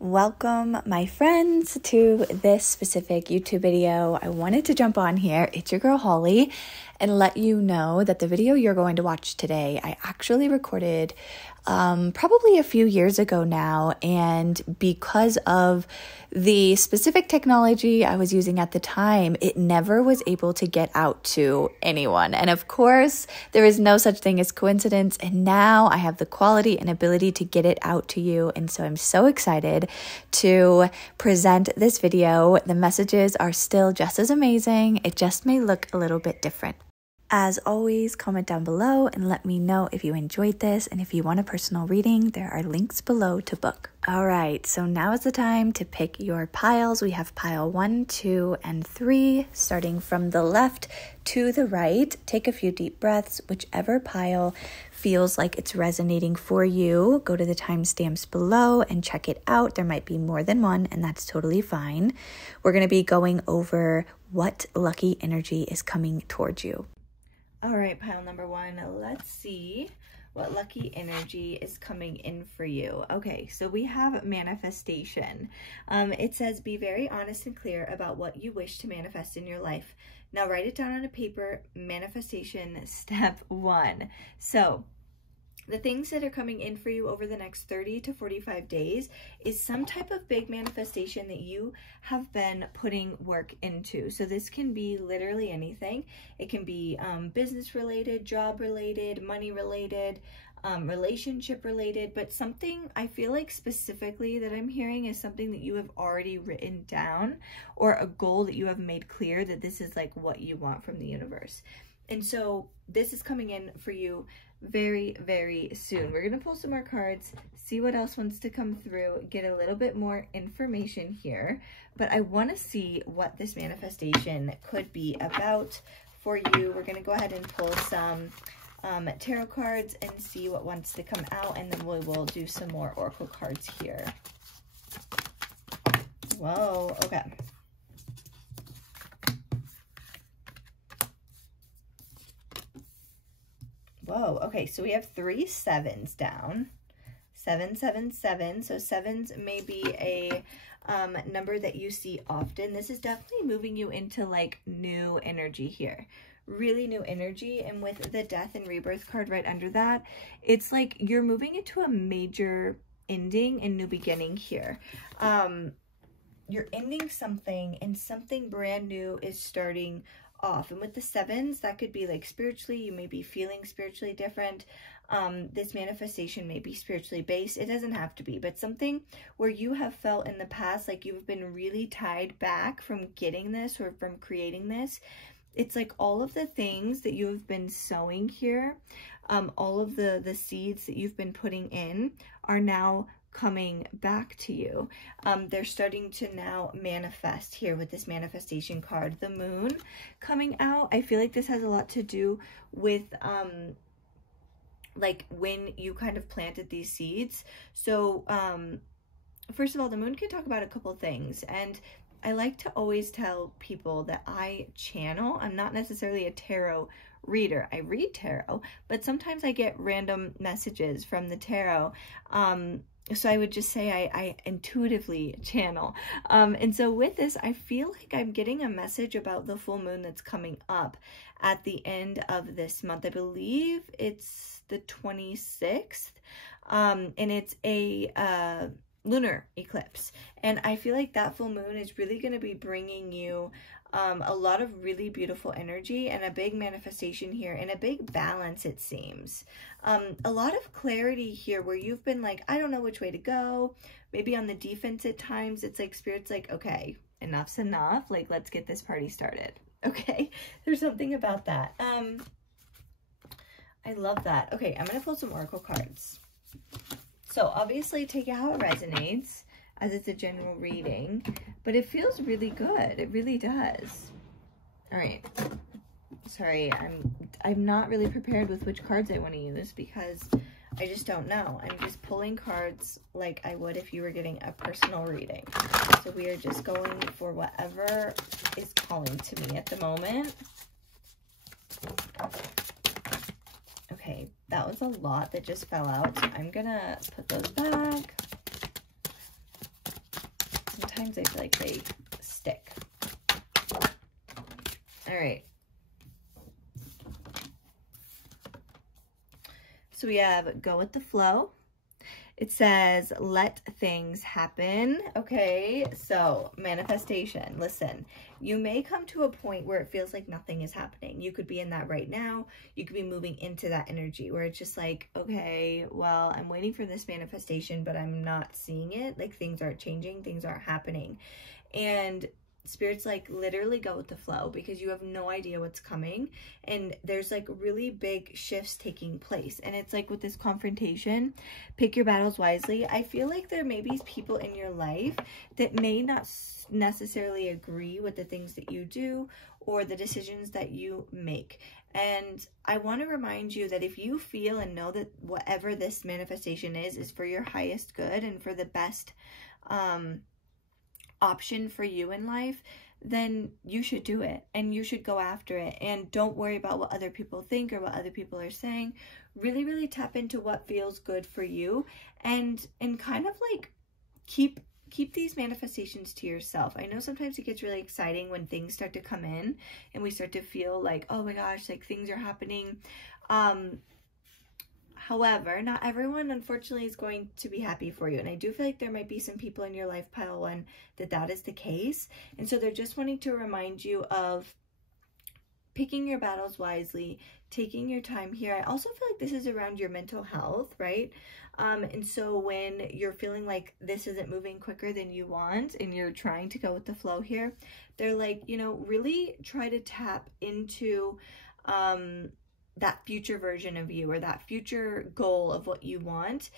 Welcome, my friends, to this specific YouTube video. I wanted to jump on here, it's your girl Holly, and let you know that the video you're going to watch today, I actually recorded probably a few years ago now, and because of the specific technology I was using at the time, it never was able to get out to anyone. And of course, there is no such thing as coincidence, and now I have the quality and ability to get it out to you, and so I'm so excited to present this video. The messages are still just as amazing, it just may look a little bit different. As always, comment down below and let me know if you enjoyed this, and if you want a personal reading, there are links below to book. All right, so now is the time to pick your piles. We have pile 1, 2, and 3, starting from the left to the right. Take a few deep breaths, whichever pile feels like it's resonating for you. Go to the timestamps below and check it out. There might be more than one, and that's totally fine. We're going to be going over what lucky energy is coming towards you. All right, pile number 1, let's see what lucky energy is coming in for you. Okay, so we have manifestation. It says, be very honest and clear about what you wish to manifest in your life. Now write it down on a paper, manifestation step 1. So the things that are coming in for you over the next 30 to 45 days is some type of big manifestation that you have been putting work into. So this can be literally anything. It can be business related, job related, money related, relationship related, but something I feel like specifically that I'm hearing is something that you have already written down, or a goal that you have made clear that this is like what you want from the universe. And so this is coming in for you very, very soon. We're going to pull some more cards, see what else wants to come through, get a little bit more information here. But I want to see what this manifestation could be about for you. We're going to go ahead and pull some tarot cards and see what wants to come out, and then we will do some more oracle cards here. Whoa, okay. Whoa, okay, so we have 3 7s down. 7, 7, 7. So 7s may be a number that you see often. This is definitely moving you into like new energy here. Really new energy. And with the death and rebirth card right under that, it's like you're moving into a major ending and new beginning here. You're ending something and something brand new is starting off. And with the 7s, that could be like spiritually, you may be feeling spiritually different. This manifestation may be spiritually based. It doesn't have to be, but something where you have felt in the past like you've been really tied back from getting this or from creating this. It's like all of the things that you have been sowing here, all of the seeds that you've been putting in are now coming back to you. They're starting to now manifest here with this manifestation card. The moon coming out, I feel like this has a lot to do with like when you kind of planted these seeds. So first of all, the moon can talk about a couple things, and I like to always tell people that I channel. I'm not necessarily a tarot reader. I read tarot, but sometimes I get random messages from the tarot. So I would just say I intuitively channel. And so with this, I feel like I'm getting a message about the full moon that's coming up at the end of this month. I believe it's the 26th, and it's a lunar eclipse. And I feel like that full moon is really going to be bringing you a lot of really beautiful energy and a big manifestation here and a big balance, it seems. A lot of clarity here where you've been like, I don't know which way to go. Maybe on the defense at times. It's like Spirit's like, okay, enough's enough. Like, let's get this party started. Okay, there's something about that. I love that. Okay, I'm going to pull some oracle cards. So obviously take it how it resonates, as it's a general reading, but it feels really good. It really does. All right. Sorry, I'm not really prepared with which cards I want to use because I just don't know. I'm just pulling cards like I would if you were getting a personal reading. So we are just going for whatever is calling to me at the moment. Okay, that was a lot that just fell out, so I'm gonna put those back. sometimes I feel like they stick. All right. So we have go with the flow. It says, let things happen. Okay, so manifestation. Listen, you may come to a point where it feels like nothing is happening. You could be in that right now. You could be moving into that energy where it's just like, okay, well, I'm waiting for this manifestation, but I'm not seeing it. Like things aren't changing, things aren't happening. And Spirit's like, literally go with the flow because you have no idea what's coming. And there's like really big shifts taking place. And it's like with this confrontation, pick your battles wisely. I feel like there may be people in your life that may not necessarily agree with the things that you do or the decisions that you make. And I want to remind you that if you feel and know that whatever this manifestation is for your highest good and for the best, option for you in life, then you should do it and you should go after it, and don't worry about what other people think or what other people are saying. Really tap into what feels good for you, and kind of like keep these manifestations to yourself. I know sometimes it gets really exciting when things start to come in and we start to feel like, oh my gosh, like things are happening. However, not everyone, unfortunately, is going to be happy for you. And I do feel like there might be some people in your life, pile one, that is the case. And so they're just wanting to remind you of picking your battles wisely, taking your time here. I also feel like this is around your mental health, right? And so when you're feeling like this isn't moving quicker than you want and you're trying to go with the flow here, they're like, you know, really try to tap into that future version of you or that future goal of what you want,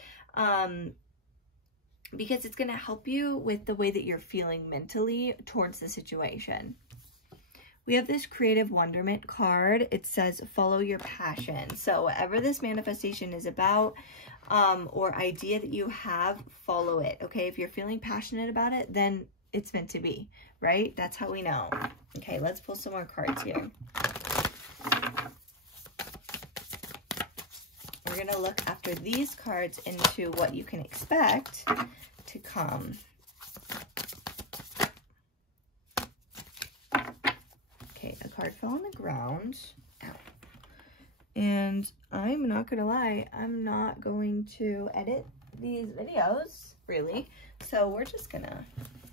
because it's going to help you with the way that you're feeling mentally towards the situation. We have this creative wonderment card. It says, follow your passion. So whatever this manifestation is about, or idea that you have, follow it. Okay. If you're feeling passionate about it, then it's meant to be, right? That's how we know. Okay. Let's pull some more cards here. We're going to look after these cards into what you can expect to come. Okay, a card fell on the ground. Ow. And I'm not going to lie, I'm not going to edit these videos, really. So we're just going to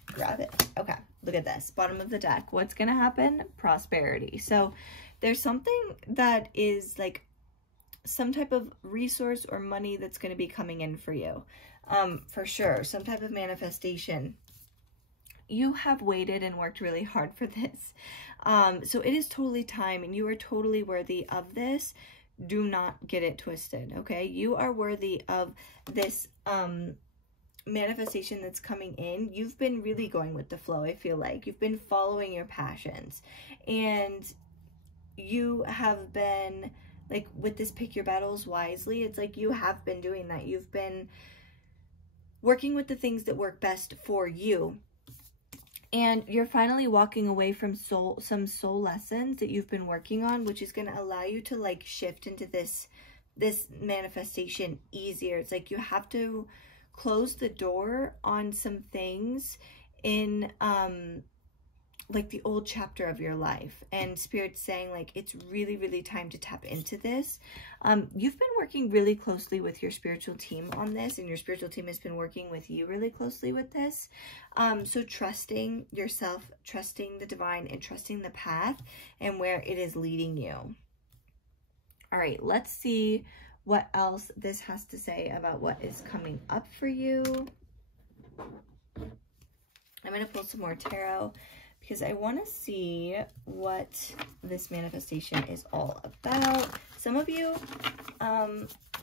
grab it. Okay, look at this. Bottom of the deck. What's going to happen? Prosperity. So there's something that is like some type of resource or money that's going to be coming in for you, for sure. Some type of manifestation. You have waited and worked really hard for this. So it is totally time and you are totally worthy of this. Do not get it twisted, okay? You are worthy of this manifestation that's coming in. You've been really going with the flow, I feel like. You've been following your passions. And you have been, like, with this pick your battles wisely, it's like you have been doing that. You've been working with the things that work best for you. And you're finally walking away from some soul lessons that you've been working on, which is going to allow you to like shift into this manifestation easier. It's like you have to close the door on some things in like the old chapter of your life, and Spirit's saying like it's really time to tap into this. You've been working really closely with your spiritual team on this, and your spiritual team has been working with you really closely with this. So trusting yourself, trusting the divine, and trusting the path and where it is leading you. All right, let's see what else this has to say about what is coming up for you. I'm going to pull some more tarot, because I want to see what this manifestation is all about. Some of you,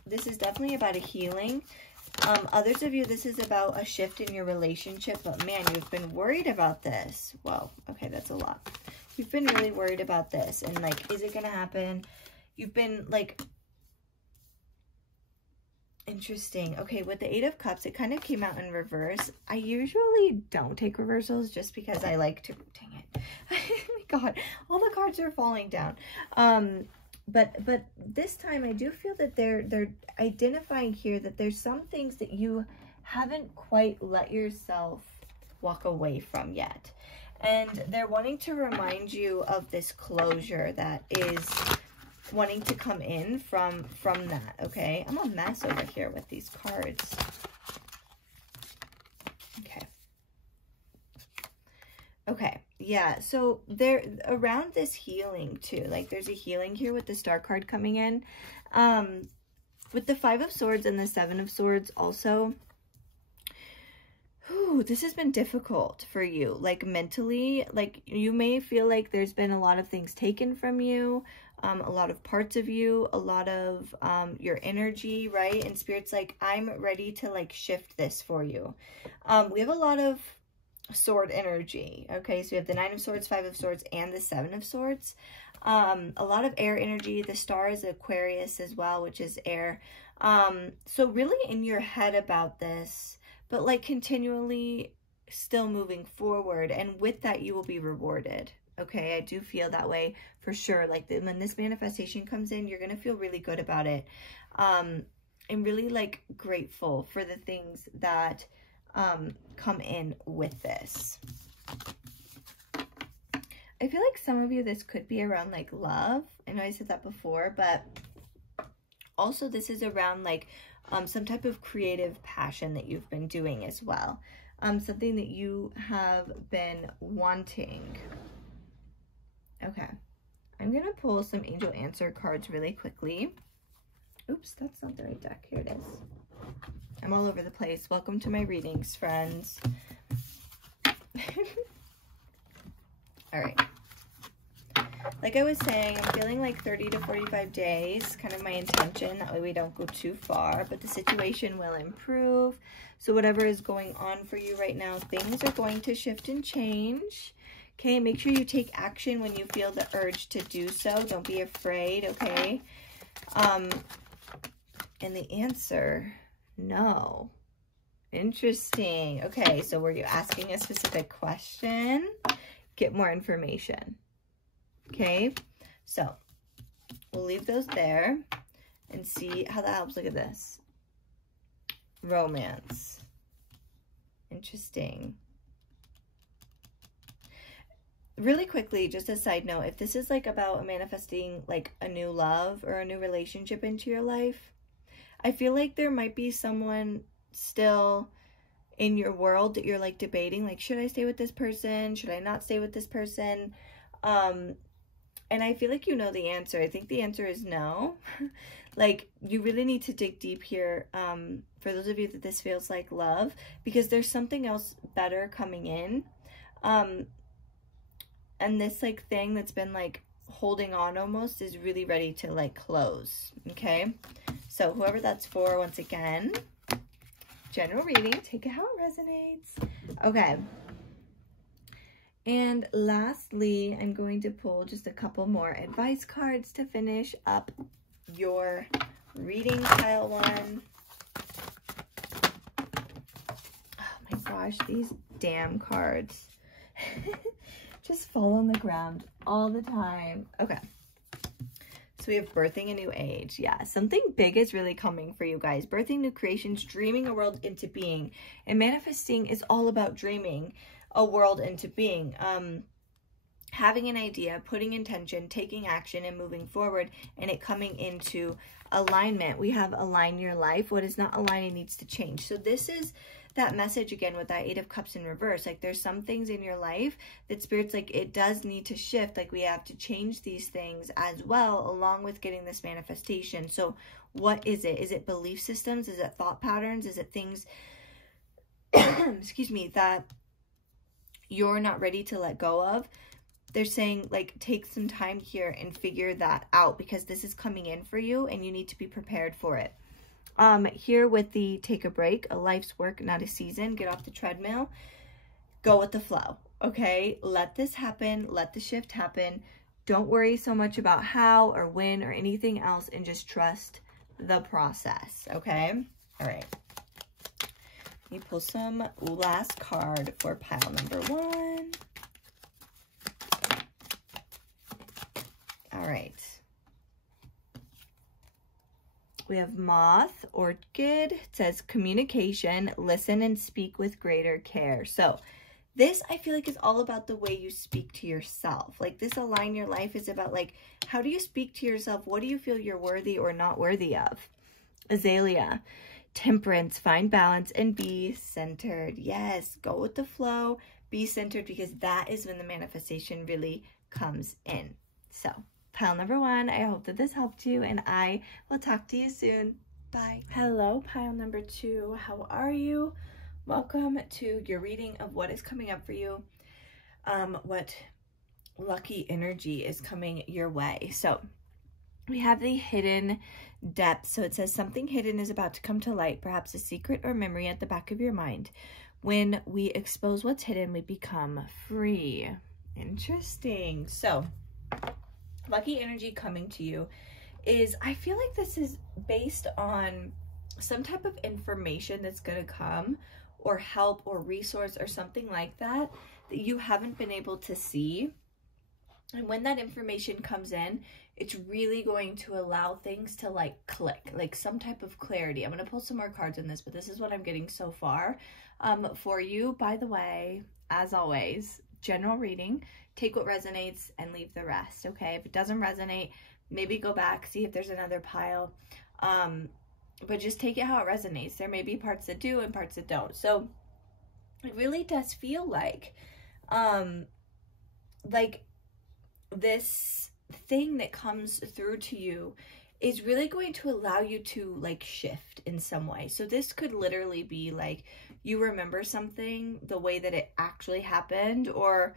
this is definitely about a healing. Others of you, this is about a shift in your relationship. But man, you've been worried about this. Whoa, okay, that's a lot. You've been really worried about this. And like, is it going to happen? You've been like... Interesting. Okay, with the Eight of Cups, it kind of came out in reverse. I usually don't take reversals just because I like to... Dang it. Oh my God. All the cards are falling down. But this time I do feel that they're identifying here that there's some things that you haven't quite let yourself walk away from yet. And they're wanting to remind you of this closure that is wanting to come in from that, okay? I'm a mess over here with these cards. Okay, yeah, so they're around this healing too. Like there's a healing here with the Star card coming in. With the Five of Swords and the Seven of Swords also. This has been difficult for you, like mentally. Like you may feel like there's been a lot of things taken from you, a lot of parts of you, a lot of your energy, right? And Spirit's like, I'm ready to like shift this for you. We have a lot of sword energy, okay? So we have the Nine of Swords, Five of Swords, and the Seven of Swords. A lot of air energy. The Star is Aquarius as well, which is air. So really in your head about this, but like continually still moving forward, and with that you will be rewarded, okay? I do feel that way for sure. Like when this manifestation comes in, you're gonna feel really good about it, and really like grateful for the things that come in with this. I feel like some of you, this could be around like love. I know I said that before, but also this is around like some type of creative passion that you've been doing as well. Something that you have been wanting. Okay, I'm gonna pull some angel answer cards really quickly. Oops, that's not the right deck. Here it is. I'm all over the place. Welcome to my readings, friends. All right. Like I was saying, I'm feeling like 30 to 45 days, kind of my intention. That way we don't go too far, but the situation will improve. So whatever is going on for you right now, things are going to shift and change. Okay, make sure you take action when you feel the urge to do so. Don't be afraid, okay? And the answer, no. Interesting. Okay, so were you asking a specific question? Get more information. Okay, so we'll leave those there and see how that helps. Look at this. Romance. Interesting. Really quickly, just a side note, if this is like about manifesting like a new love or a new relationship into your life, I feel like there might be someone still in your world that you're like debating, like, should I stay with this person? Should I not stay with this person? And I feel like you know the answer. I think the answer is no. Like, you really need to dig deep here, for those of you that this feels like love, because there's something else better coming in. And this like thing that's been like holding on almost is really ready to like close. Okay, so whoever that's for, once again, general reading, take it how it resonates. Okay, and lastly, I'm going to pull just a couple more advice cards to finish up your reading, pile one. Oh my gosh, these damn cards just fall on the ground all the time. Okay, so we have birthing a new age. Yeah, something big is really coming for you guys. Birthing new creations, dreaming a world into being. And manifesting is all about dreaming a world into being. Having an idea, putting intention, taking action, and moving forward, and it coming into alignment. We have align your life. What is not aligning needs to change. So this is that message again with that Eight of Cups in reverse. Like, there's some things in your life that Spirit's like, it does need to shift. Like, we have to change these things as well, along with getting this manifestation. So what is it? Is it belief systems? Is it thought patterns? Is it things, excuse me, that you're not ready to let go of? They're saying, like, take some time here and figure that out, because this is coming in for you and you need to be prepared for it. Here with the take a break, a life's work, not a season. Get off the treadmill, go with the flow. Okay, let this happen, let the shift happen. Don't worry so much about how or when or anything else, and just trust the process. Okay, all right, let me pull some last card for pile number one. All right, we have Moth, Orchid. It says communication, listen and speak with greater care. So This, I feel like, is all about the way you speak to yourself. Like, this Align Your Life is about, like, how do you speak to yourself? What do you feel you're worthy or not worthy of? Azalea, Temperance, find balance and be centered. Yes, go with the flow, be centered, because that is when the manifestation really comes in. So, pile number 1, I hope that this helped you, and I will talk to you soon. Bye. Hello, pile number 2. How are you? Welcome to your reading of what is coming up for you. What lucky energy is coming your way. So, we have the hidden depth. So it says something hidden is about to come to light, perhaps a secret or memory at the back of your mind. When we expose what's hidden, we become free. Interesting. So lucky energy coming to you is, I feel like this is based on some type of information that's going to come, or help or resource or something like that you haven't been able to see. And when that information comes in, it's really going to allow things to like click, like some type of clarity. I'm going to pull some more cards in this, but this is what I'm getting so far for you. By the way, as always, general reading, take what resonates and leave the rest. Okay. If it doesn't resonate, maybe go back, see if there's another pile. But just take it how it resonates. There may be parts that do and parts that don't. So it really does feel like this thing that comes through to you is really going to allow you to like shift in some way. So this could literally be like you remember something the way that it actually happened, or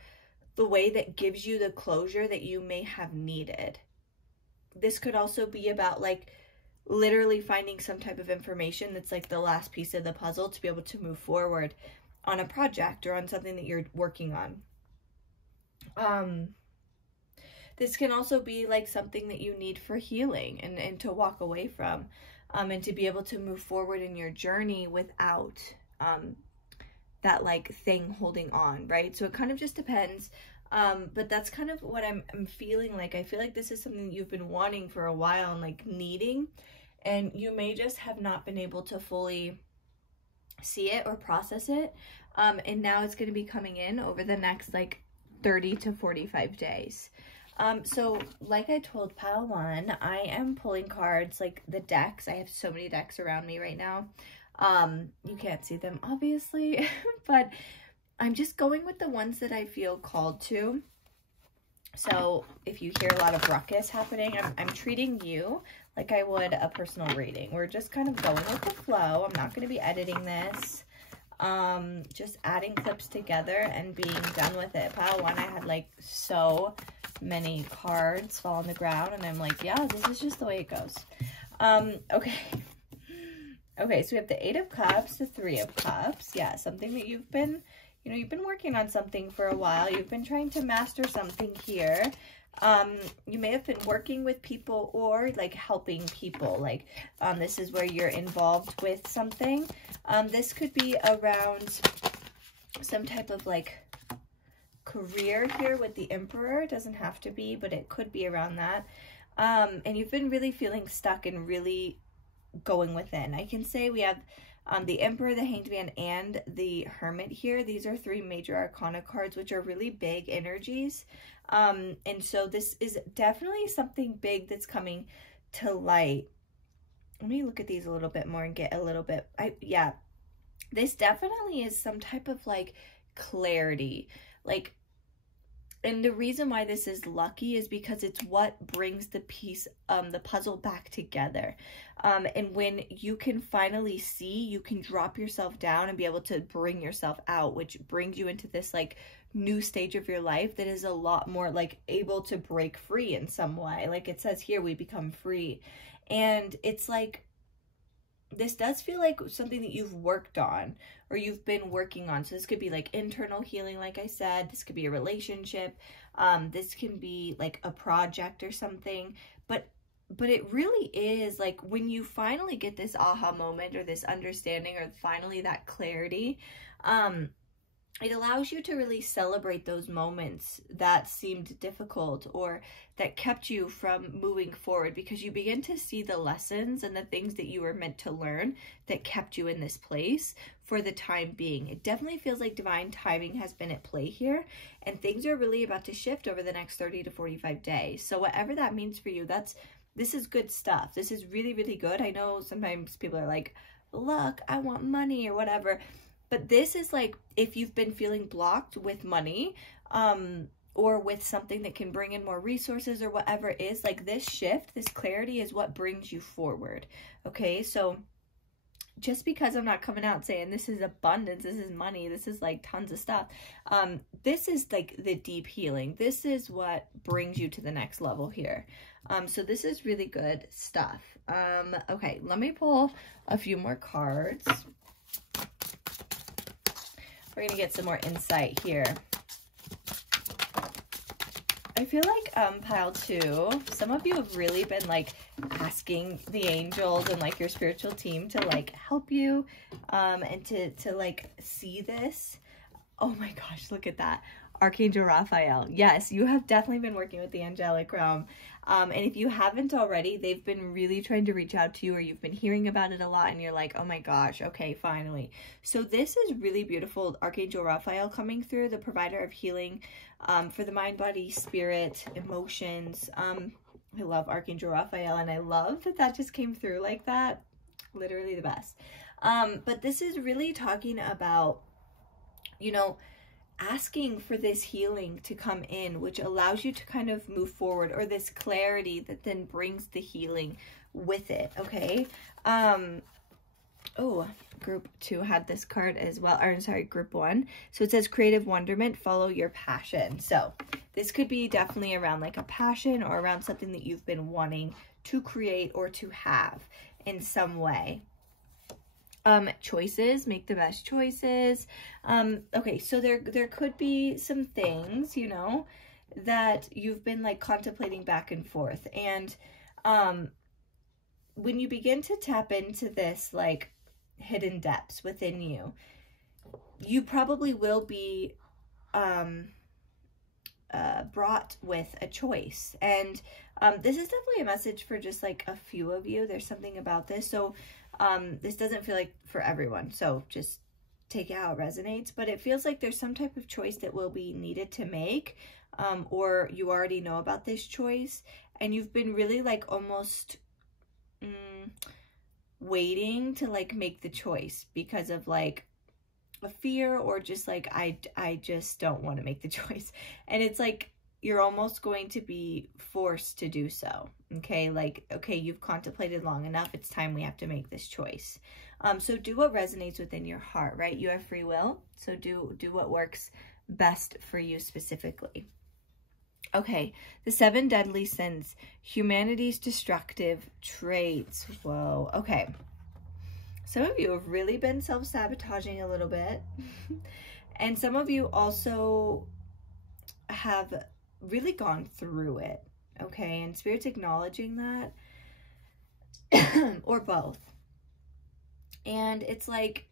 the way that gives you the closure that you may have needed. This could also be about like literally finding some type of information that's like the last piece of the puzzle to be able to move forward on a project or on something that you're working on. This can also be like something that you need for healing and to walk away from, and to be able to move forward in your journey without that like thing holding on, right? So it kind of just depends. But that's kind of what I'm feeling like. I feel like this is something you've been wanting for a while and like needing, and you may just have not been able to fully see it or process it. And now it's going to be coming in over the next like 30 to 45 days. So like I told pile 1, I am pulling cards, like the decks. I have so many decks around me right now. You can't see them obviously, but I'm just going with the ones that I feel called to. So if you hear a lot of ruckus happening, I'm treating you like I would a personal reading. We're just kind of going with the flow. I'm not going to be editing this. Just adding clips together and being done with it. Pile 1, I had like so many cards fall on the ground, and I'm like, yeah, this is just the way it goes. Okay, so we have the 8 of Cups, the 3 of Cups. Yeah, something that you've been, you've been working on something for a while. You've been trying to master something here. You may have been working with people or like helping people. Like, this is where you're involved with something. This could be around some type of like career here with the Emperor. It doesn't have to be, but it could be around that. And you've been really feeling stuck and really going within. I can say we have the Emperor, the Hanged Man, and the Hermit here. These are 3 major arcana cards, which are really big energies. And so this is definitely something big that's coming to light. Let me look at these a little bit more and get a little bit, yeah, this definitely is some type of like clarity. Like, and the reason why this is lucky is because it's what brings the piece, the puzzle back together. And when you can finally see, you can drop yourself down and be able to bring yourself out, which brings you into this like new stage of your life that is a lot more like able to break free in some way. Like it says here, we become free. And it's like, this does feel like something that you've worked on or you've been working on. So this could be like internal healing, like I said. This could be a relationship. This can be like a project or something. But it really is like when you finally get this aha moment or this understanding or finally that clarity, it allows you to really celebrate those moments that seemed difficult or that kept you from moving forward, because you begin to see the lessons and the things that you were meant to learn that kept you in this place for the time being. It definitely feels like divine timing has been at play here, and things are really about to shift over the next 30 to 45 days. So whatever that means for you, this is good stuff. This is really, really good. I know sometimes people are like, look, I want money or whatever. But this is like, if you've been feeling blocked with money, or with something that can bring in more resources or whatever it is, like this shift, this clarity is what brings you forward. Okay, so just because I'm not coming out saying this is abundance, this is money, this is like tons of stuff, this is like the deep healing. This is what brings you to the next level here. So this is really good stuff. Okay, let me pull a few more cards. We're going to get some more insight here. I feel like pile 2, some of you have really been like asking the angels and like your spiritual team to like help you and to like see this. Oh my gosh, look at that. Archangel Raphael. Yes, you have definitely been working with the angelic realm. And if you haven't already, they've been really trying to reach out to you, or you've been hearing about it a lot and you're like, oh my gosh, okay, finally. So this is really beautiful. Archangel Raphael coming through, the provider of healing for the mind, body, spirit, emotions. I love Archangel Raphael, and I love that that just came through like that. Literally the best. But this is really talking about, you know, asking for this healing to come in, which allows you to kind of move forward, or this clarity that then brings the healing with it. Okay. Oh, group 2 had this card as well, or sorry, group 1. So it says creative wonderment, follow your passion. So this could be definitely around like a passion, or around something that you've been wanting to create or to have in some way. Choices, make the best choices. Okay, so there could be some things, you know, that you've been like contemplating back and forth. And when you begin to tap into this like hidden depths within you, you probably will be brought with a choice. And this is definitely a message for just like a few of you. There's something about this. So this doesn't feel like for everyone, so just take it how it resonates, but it feels like there's some type of choice that will be needed to make, or you already know about this choice, and you've been really like almost waiting to like make the choice because of like a fear, or just like I just don't want to make the choice, and it's like you're almost going to be forced to do so. Okay, like, okay, you've contemplated long enough, it's time we have to make this choice. So do what resonates within your heart, right? You have free will, so do what works best for you specifically. Okay, the 7 deadly sins, humanity's destructive traits. Whoa, okay. Some of you have really been self-sabotaging a little bit. And some of you also have really gone through it, okay? And Spirit's acknowledging that, or both. And it's like,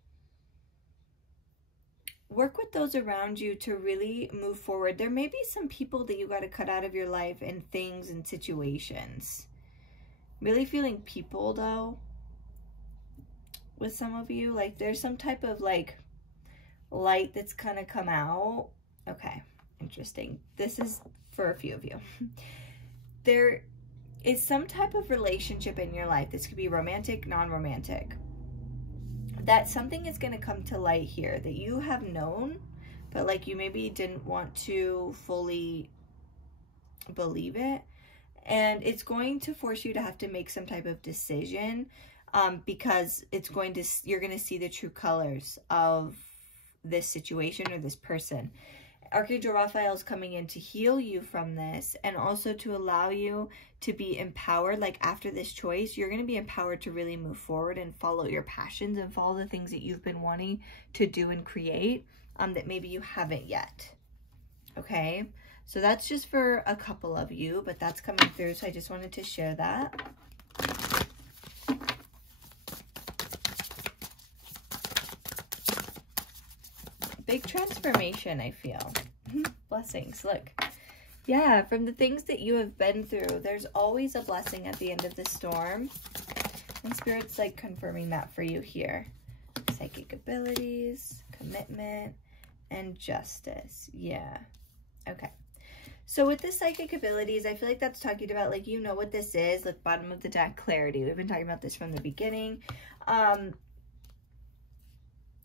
work with those around you to really move forward. There may be some people that you got to cut out of your life, and things and situations. Really feeling people though with some of you, like there's some type of like light that's kind of come out. Okay, interesting. This is for a few of you. There is some type of relationship in your life. This could be romantic, non-romantic, that something is going to come to light here that you have known, but like you maybe didn't want to fully believe it. And it's going to force you to have to make some type of decision, because it's going to, you're going to see the true colors of this situation or this person. Archangel Raphael is coming in to heal you from this, and also to allow you to be empowered. Like after this choice, you're going to be empowered to really move forward and follow your passions and follow the things that you've been wanting to do and create, that maybe you haven't yet. Okay, so that's just for a couple of you, but that's coming through, so I just wanted to share that. Big transformation confirmation, I feel. Blessings, look. Yeah, from the things that you have been through, there's always a blessing at the end of the storm. And Spirit's like confirming that for you here. Psychic abilities, commitment, and justice. Yeah. Okay. So with the psychic abilities, I feel like that's talking about, like, you know what this is. Like, bottom of the deck, clarity. We've been talking about this from the beginning.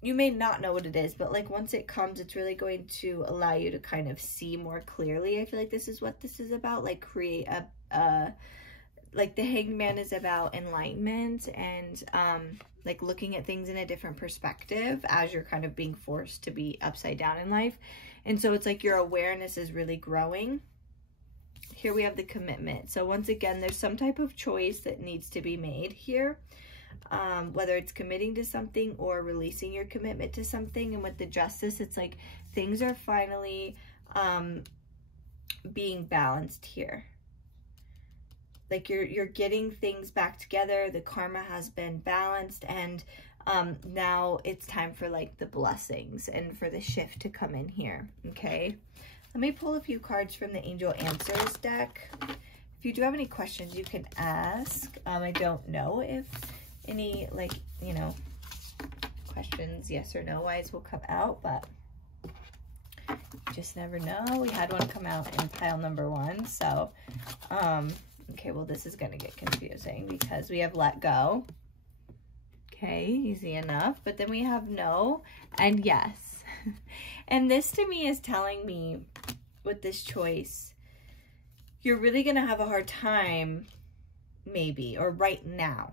You may not know what it is, but, like, once it comes, it's really going to allow you to kind of see more clearly. I feel like this is what this is about. Like, create like, the Hanged Man is about enlightenment and, like, looking at things in a different perspective as you're kind of being forced to be upside down in life. And so it's like your awareness is really growing. Here we have the commitment. So once again, there's some type of choice that needs to be made here. Whether it's committing to something or releasing your commitment to something. And with the justice, it's like things are finally being balanced here. Like you're getting things back together. The karma has been balanced, and now it's time for like the blessings and for the shift to come in here. Okay, let me pull a few cards from the Angel Answers deck. If you do have any questions, you can ask. I don't know if any, like, you know, questions yes or no wise will come out, but you just never know. We had one come out in pile number 1, so okay, well, this is going to get confusing because we have let go. Okay, easy enough. But then we have no and yes. And this to me is telling me with this choice, you're really going to have a hard time maybe, or right now.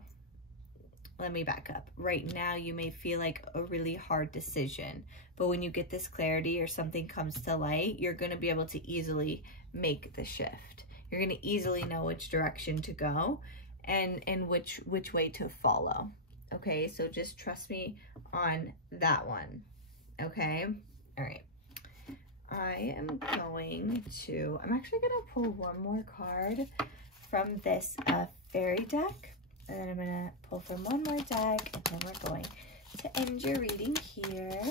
Let me back up. Right now, you may feel like a really hard decision. But when you get this clarity or something comes to light, you're going to be able to easily make the shift. You're going to easily know which direction to go and which way to follow. Okay, so just trust me on that one. Okay, all right. I am going to, I'm actually going to pull one more card from this fairy deck. And then I'm going to pull from one more deck, and then we're going to end your reading here.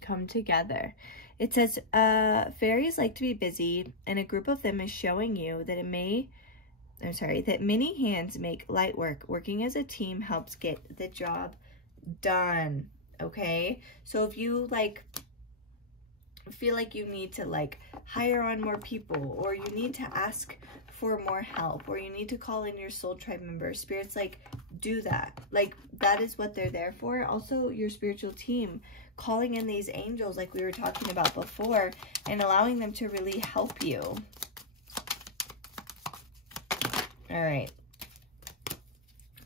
Come together. It says, fairies like to be busy, and a group of them is showing you that that many hands make light work. Working as a team helps get the job done. Okay? So if you, like, feel like you need to, like, hire on more people, or you need to ask for more help, or you need to call in your soul tribe members, Spirit's like, do that. Like, that is what they're there for. Also, your spiritual team, calling in these angels like we were talking about before, and allowing them to really help you. All right.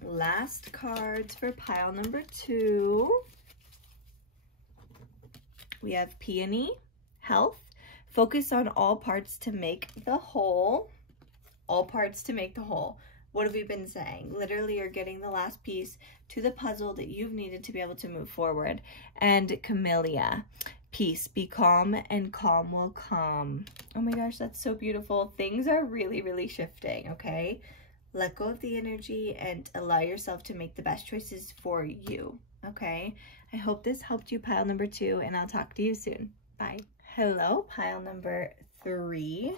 Last cards for pile number 2. We have Peony, health. Focus on all parts to make the whole. All parts to make the whole. What have we been saying? Literally, you're getting the last piece to the puzzle that you've needed to be able to move forward. And Camellia, peace. Be calm, and calm will come. Oh my gosh, that's so beautiful. Things are really, really shifting, okay? Let go of the energy and allow yourself to make the best choices for you, okay? I hope this helped you, pile number 2, and I'll talk to you soon. Bye. Hello, pile number 3.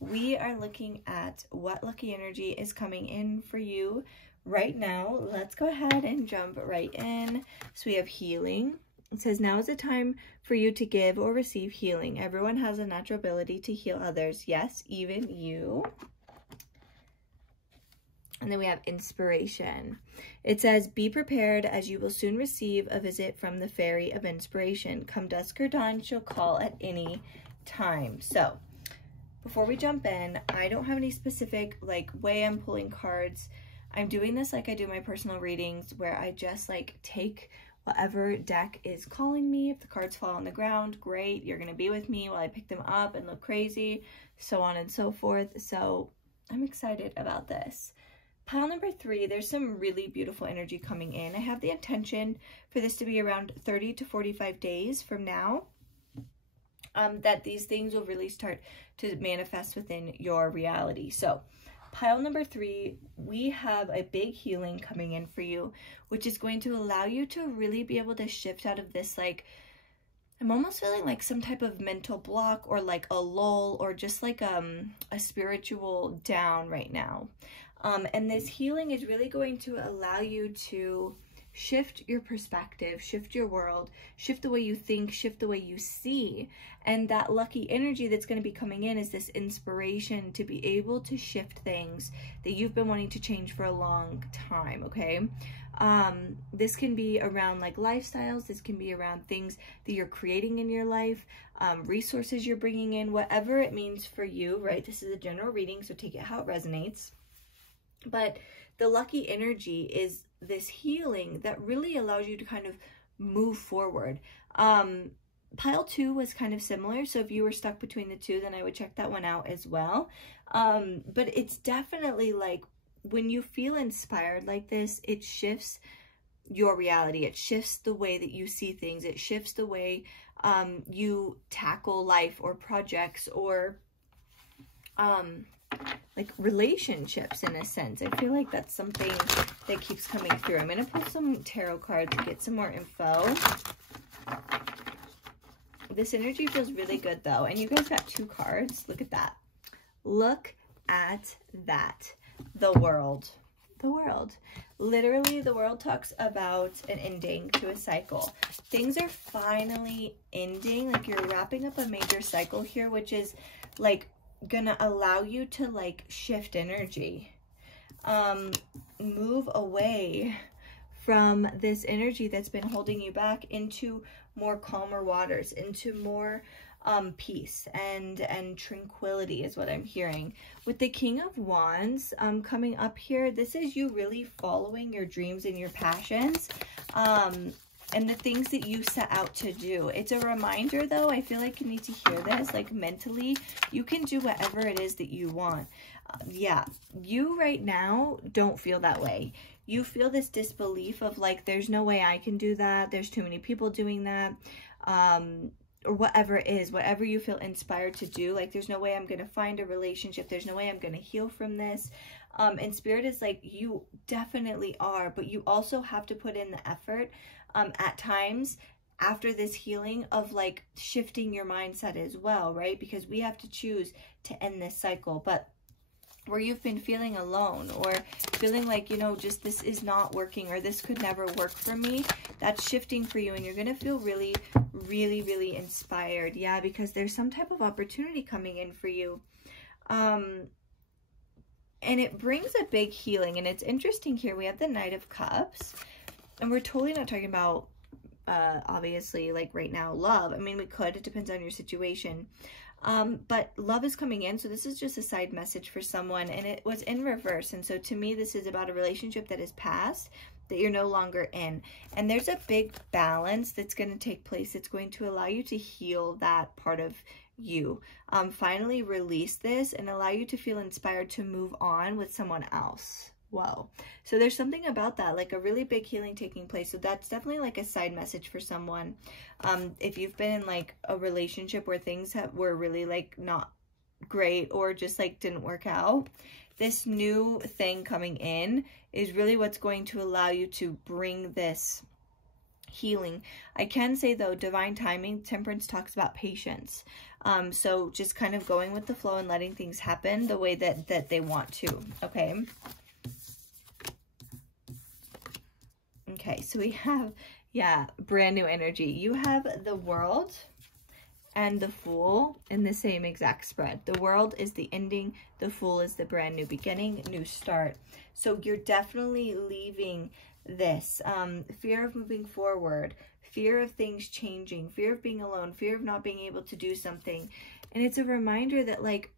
We are looking at what lucky energy is coming in for you right now. Let's go ahead and jump right in. So we have healing. It says, now is the time for you to give or receive healing. Everyone has a natural ability to heal others. Yes, even you. And then we have inspiration. It says, be prepared as you will soon receive a visit from the fairy of inspiration. Come dusk or dawn, she'll call at any time. So before we jump in, I don't have any specific like way I'm pulling cards. I'm doing this like I do my personal readings, where I just like take whatever deck is calling me. If the cards fall on the ground, great. You're going to be with me while I pick them up and look crazy, so on and so forth. So I'm excited about this. Pile number 3, there's some really beautiful energy coming in. I have the intention for this to be around 30 to 45 days from now, that these things will really start to manifest within your reality. So pile number 3, we have a big healing coming in for you, which is going to allow you to really be able to shift out of this, like, I'm almost feeling like some type of mental block or like a lull or just like a spiritual down right now. And this healing is really going to allow you to shift your perspective, shift your world, shift the way you think, shift the way you see. And that lucky energy that's going to be coming in is this inspiration to be able to shift things that you've been wanting to change for a long time, okay? This can be around like lifestyles. This can be around things that you're creating in your life, resources you're bringing in, whatever it means for you, right? This is a general reading, so take it how it resonates. But the lucky energy is this healing that really allows you to kind of move forward. Pile 2 was kind of similar, so if you were stuck between the two, then I would check that one out as well. But it's definitely like when you feel inspired like this, it shifts your reality. It shifts the way that you see things. It shifts the way you tackle life or projects or like relationships in a sense. I feel like that's something that keeps coming through. I'm going to pull some tarot cards to get some more info. This energy feels really good though. And you guys got 2 cards. Look at that. Look at that. The world. The world. Literally, the world talks about an ending to a cycle. Things are finally ending. Like you're wrapping up a major cycle here, which is like gonna allow you to like shift energy, move away from this energy that's been holding you back into more calmer waters, into more peace and tranquility is what I'm hearing. With the King of Wands coming up here, this is you really following your dreams and your passions, and the things that you set out to do. It's a reminder though, I feel like you need to hear this, like mentally, you can do whatever it is that you want. Yeah, you right now don't feel that way. You feel this disbelief of like, there's no way I can do that. There's too many people doing that. Or whatever it is, whatever you feel inspired to do. Like, there's no way I'm going to find a relationship. There's no way I'm going to heal from this. And Spirit is like, you definitely are, but you also have to put in the effort at times after this healing of like shifting your mindset as well, right? Because we have to choose to end this cycle. But where you've been feeling alone or feeling like, you know, just this is not working or this could never work for me, that's shifting for you and you're going to feel really, really, really inspired. Yeah, because there's some type of opportunity coming in for you. And it brings a big healing. And it's interesting here, we have the Knight of Cups and we're totally not talking about, obviously, like right now, love. I mean, we could, it depends on your situation. But love is coming in. So this is just a side message for someone and it was in reverse. And so to me, this is about a relationship that is past that you're no longer in. And there's a big balance that's going to take place. It's going to allow you to heal that part of you. Finally release this and allow you to feel inspired to move on with someone else. Whoa. So there's something about that, like a really big healing taking place. So that's definitely like a side message for someone. If you've been in like a relationship where things were really like not great or just like didn't work out, this new thing coming in is really what's going to allow you to bring this healing. I can say though, divine timing, Temperance talks about patience. So just kind of going with the flow and letting things happen the way that they want to. Okay. Okay, so we have, yeah, brand new energy. You have the World and the Fool in the same exact spread. The World is the ending. The Fool is the brand new beginning, new start. So you're definitely leaving this fear of moving forward, fear of things changing, fear of being alone, fear of not being able to do something. And it's a reminder that like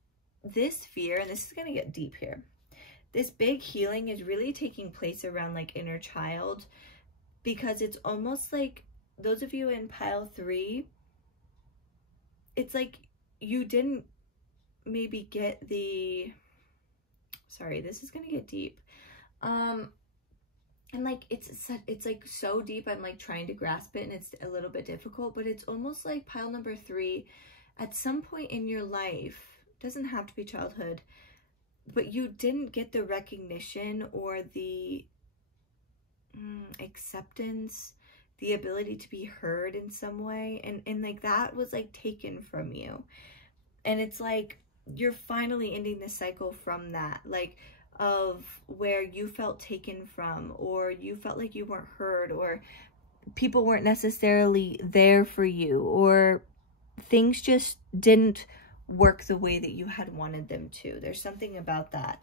this fear, and this is going to get deep here, this big healing is really taking place around like inner child, because it's almost like those of you in pile 3, it's like you didn't maybe get the, sorry, this is going to get deep. And like it's like so deep, I'm like trying to grasp it and it's a little bit difficult, but it's almost like pile number 3, at some point in your life, doesn't have to be childhood, but you didn't get the recognition or the acceptance, the ability to be heard in some way, and like that was like taken from you. And it's like you're finally ending the cycle from that, like of where you felt taken from, or you felt like you weren't heard, or people weren't necessarily there for you, or things just didn't work the way that you had wanted them to. There's something about that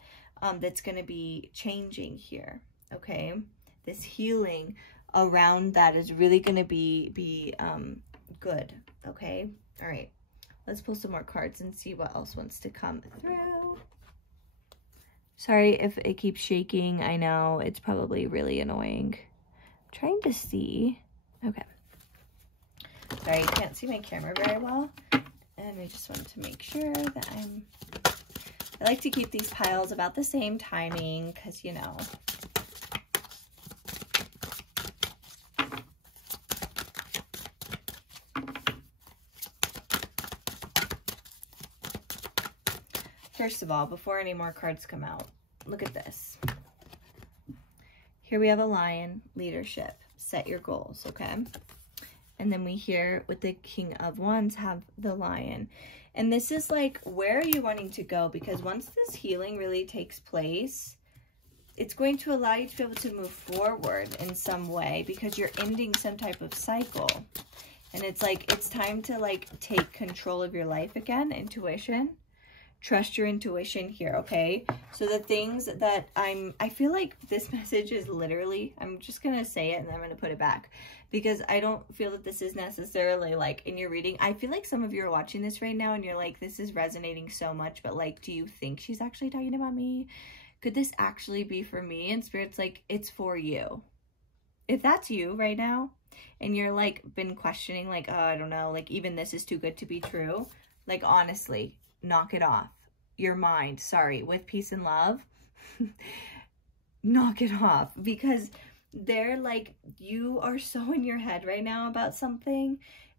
that's going to be changing here, okay? This healing around that is really going to be good, okay? All right, let's pull some more cards and see what else wants to come through. Sorry if it keeps shaking. I know it's probably really annoying. I'm trying to see. Okay. Sorry, you can't see my camera very well. And I just wanted to make sure that I like to keep these piles about the same timing because, you know. First of all, before any more cards come out, look at this. Here we have a lion, leadership, set your goals, okay? And then we here with the King of Wands have the lion. And this is like, where are you wanting to go? Because once this healing really takes place, it's going to allow you to be able to move forward in some way because you're ending some type of cycle. And it's like, it's time to like take control of your life again, intuition. Trust your intuition here, okay? So the things that I feel like this message is literally, I'm just going to say it and then I'm going to put it back because I don't feel that this is necessarily like in your reading. I feel like some of you are watching this right now and you're like, this is resonating so much, but like, do you think she's actually talking about me? Could this actually be for me? And Spirit's like, it's for you. If that's you right now and you're like been questioning like, oh, I don't know, like even this is too good to be true. Like, honestly, knock it off. Your mind, sorry, with peace and love, knock it off because they're like, you are so in your head right now about something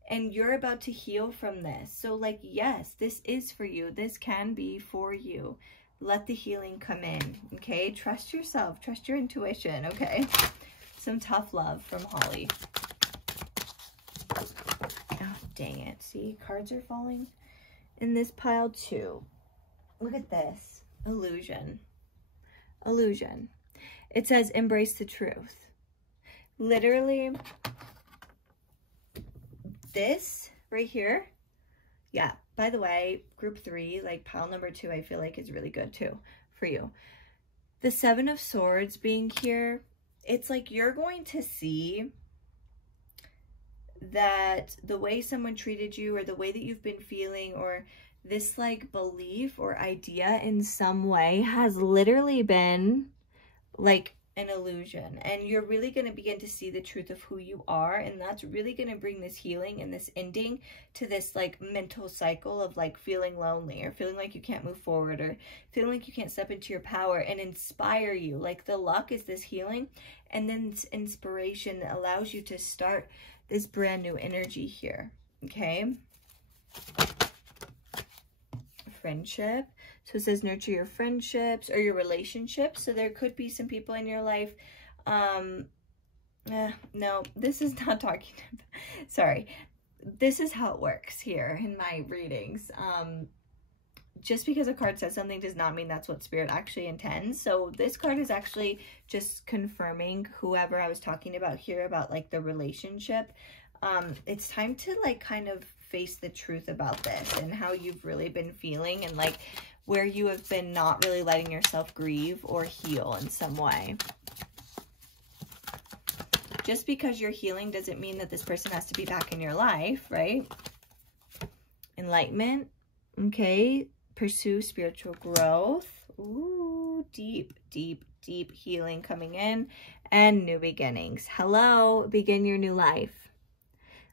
and you're about to heal from this. So like, yes, this is for you. This can be for you. Let the healing come in, okay? Trust yourself. Trust your intuition, okay? Some tough love from Holly. Oh, dang it. See, cards are falling in this pile too. Look at this. Illusion. Illusion. It says, embrace the truth. Literally, this right here. Yeah, by the way, group 3, like pile number 2, I feel like is really good too for you. The 7 of Swords being here, it's like you're going to see that the way someone treated you or the way that you've been feeling or this like belief or idea in some way has literally been like an illusion, and you're really going to begin to see the truth of who you are, and that's really going to bring this healing and this ending to this like mental cycle of like feeling lonely or feeling like you can't move forward or feeling like you can't step into your power and inspire you. Like the luck is this healing and then this inspiration that allows you to start this brand new energy here, okay? Friendship. So it says nurture your friendships or your relationships. So there could be some people in your life. No, this is not talking about, sorry. This is how it works here in my readings. Just because a card says something does not mean that's what Spirit actually intends. So this card is actually just confirming whoever I was talking about here about like the relationship. It's time to like kind of face the truth about this and how you've really been feeling and like where you have been not really letting yourself grieve or heal in some way. Just because you're healing doesn't mean that this person has to be back in your life, right? Enlightenment, okay? Pursue spiritual growth. Ooh, deep, deep, deep healing coming in. And new beginnings. Hello, begin your new life.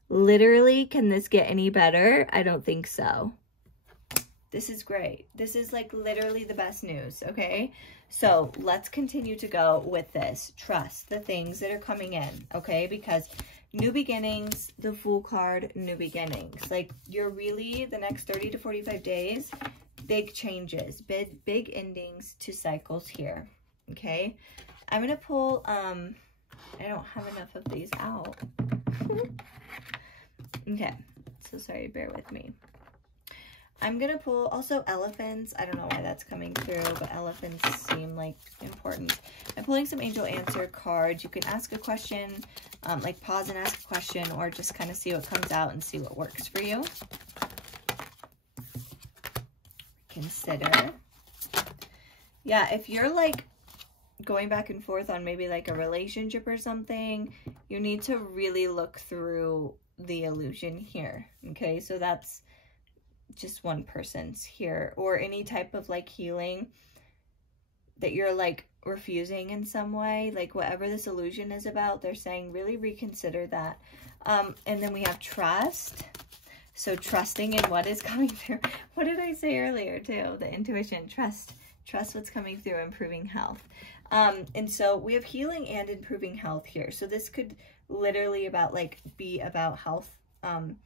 Literally, can this get any better? I don't think so. This is great. This is like literally the best news, okay? So let's continue to go with this. Trust the things that are coming in, okay? Because new beginnings, the Fool card, new beginnings. Like you're really, the next 30 to 45 days, big changes, big endings to cycles here. Okay, I'm gonna pull, I don't have enough of these out. Okay, so sorry, bear with me. I'm gonna pull also elephants. I don't know why that's coming through, but elephants seem like important. I'm pulling some angel answer cards. You can ask a question, like pause and ask a question, or just kind of see what comes out and see what works for you. Consider. Yeah, if you're like going back and forth on maybe like a relationship or something, you need to really look through the illusion here. Okay, so that's just one person's here, or any type of like healing that you're like refusing in some way, like whatever this illusion is about, they're saying really reconsider that. And then we have trust. So trusting in what is coming through. What did I say earlier too? The intuition, trust what's coming through, improving health. And so we have healing and improving health here. So this could literally be about health and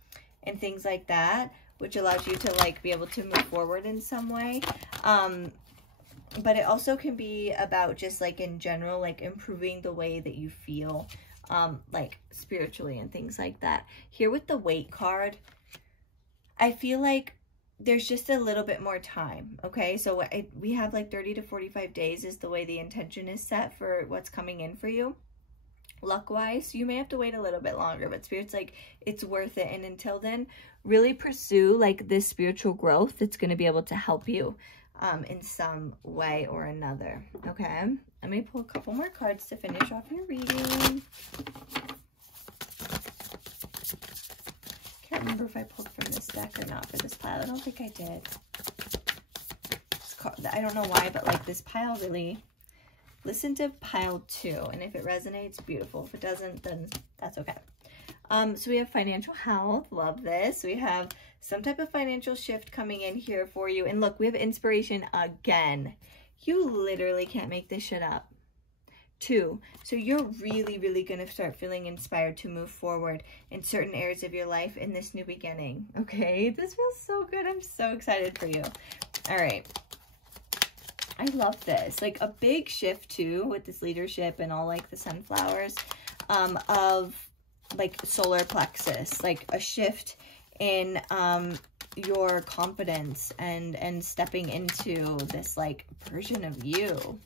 things like that, which allows you to like be able to move forward in some way. But it also can be about just like in general, like improving the way that you feel, like spiritually and things like that. Here with the Weight card, I feel like there's just a little bit more time. Okay, so we have like 30 to 45 days is the way the intention is set for what's coming in for you. Luck-wise, you may have to wait a little bit longer, but Spirit's like, it's worth it. And until then, really pursue like this spiritual growth that's going to be able to help you in some way or another. Okay, let me pull a couple more cards to finish off your reading. Can't remember if I pulled from this deck or not for this pile. I don't think I did. I don't know why, but like this pile really... Listen to pile 2, and if it resonates, beautiful. If it doesn't, then that's okay. So we have financial health. Love this. We have some type of financial shift coming in here for you. And look, we have inspiration again. You literally can't make this shit up. 2. So you're really, really going to start feeling inspired to move forward in certain areas of your life in this new beginning. Okay, this feels so good. I'm so excited for you. All right. I love this, like a big shift too with this leadership and all like the sunflowers of like solar plexus, like a shift in your confidence and stepping into this like version of you.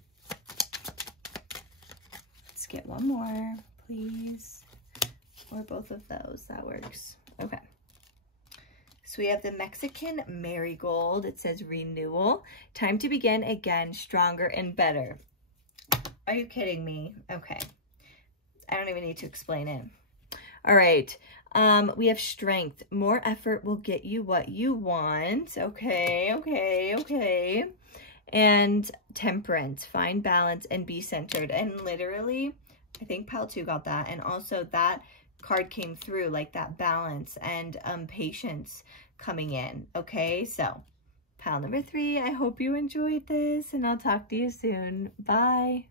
Let's get one more, please, or both of those. That works. Okay. So we have the Mexican marigold. It says renewal. Time to begin again, stronger and better. Are you kidding me? Okay. I don't even need to explain it. All right. We have strength. More effort will get you what you want. Okay, okay, okay. And temperance. Find balance and be centered. And literally, I think pile 2 got that. And also that card came through, like that balance and patience coming in. Okay, so pile number 3, I hope you enjoyed this, and I'll talk to you soon. Bye.